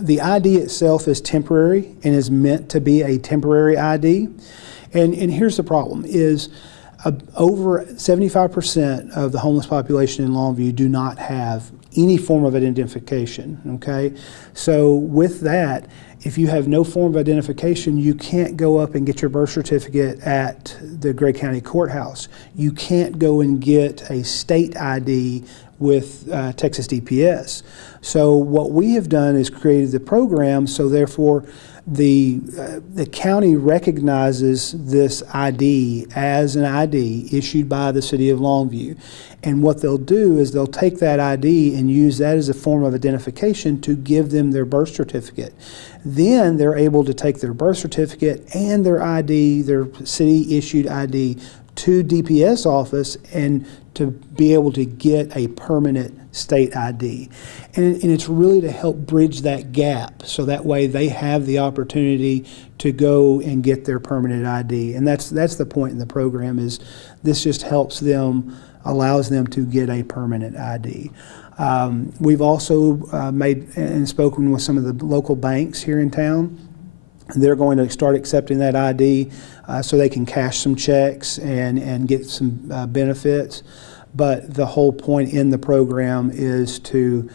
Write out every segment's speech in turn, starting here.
The ID itself is temporary and is meant to be a temporary ID. And here's the problem is over 75% of the homeless population in Longview do not have any form of identification, okay? So with that, if you have no form of identification, you can't go up and get your birth certificate at the Gray County Courthouse. You can't go and get a state ID with Texas DPS. So what we have done is created the program, so therefore the county recognizes this ID as an ID issued by the city of Longview. And what they'll do is they'll take that ID and use that as a form of identification to give them their birth certificate. Then they're able to take their birth certificate and their ID, their city issued ID, to DPS office and to be able to get a permanent state ID. And it's really to help bridge that gap so that way they have the opportunity to go and get their permanent ID. And that's the point in the program, is this just helps them, allows them to get a permanent ID. We've also made and spoken with some of the local banks here in town. They're going to start accepting that ID so they can cash some checks and get some benefits. But the whole point in the program is to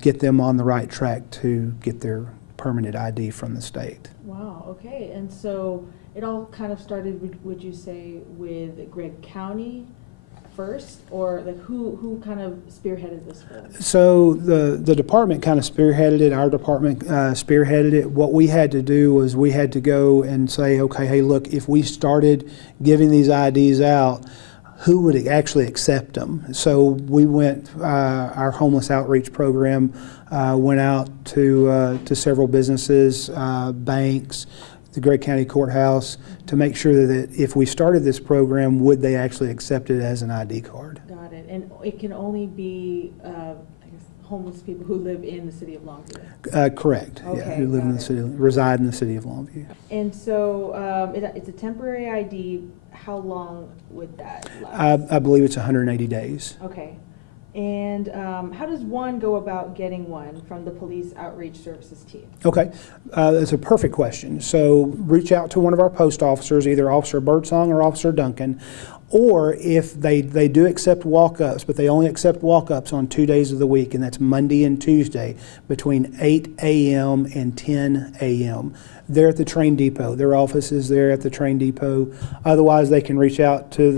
get them on the right track to get their permanent ID from the state. Wow, okay. And so it all kind of started, would you say, with Gray County first, or like who kind of spearheaded this first? So the department kind of spearheaded it. Our department spearheaded it. What we had to do was we had to go and say, okay, hey, look, if we started giving these IDs out, who would actually accept them? So we went, our homeless outreach program went out to several businesses, banks, the Gray County Courthouse, to make sure that if we started this program, would they actually accept it as an ID card? Got it. And it can only be, I guess, homeless people who live in the city of Longview? Correct. Okay, yeah, who live in the city, reside in the city of Longview. And so it's a temporary ID. How long would that last? I believe it's 180 days. Okay. And how does one go about getting one from the police outreach services team? Okay, that's a perfect question. So reach out to one of our post officers, either Officer Birdsong or Officer Duncan, or if they do accept walk-ups, but they only accept walk-ups on 2 days of the week, and that's Monday and Tuesday between 8 a.m. and 10 a.m. They're at the train depot. Their office is there at the train depot. Otherwise, they can reach out to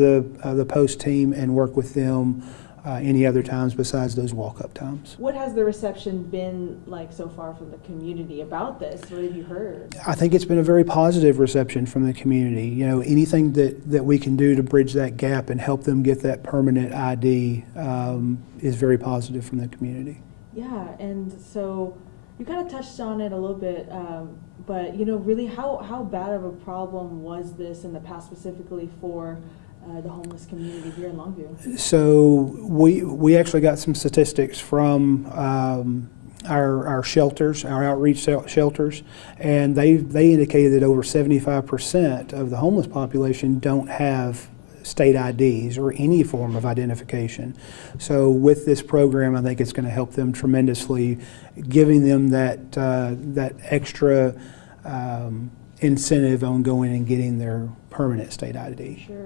the post team and work with them any other times besides those walk-up times. What has the reception been like so far from the community about this? What have you heard? I think it's been a very positive reception from the community. You know, anything that we can do to bridge that gap and help them get that permanent ID is very positive from the community. Yeah, and so you kind of touched on it a little bit, but you know, really how bad of a problem was this in the past, specifically for the homeless community here in Longview? So we actually got some statistics from our shelters, our outreach shelters, and they indicated that over 75% of the homeless population don't have state IDs or any form of identification. So with this program, I think it's going to help them tremendously, giving them that extra incentive on going and getting their permanent state ID. Sure.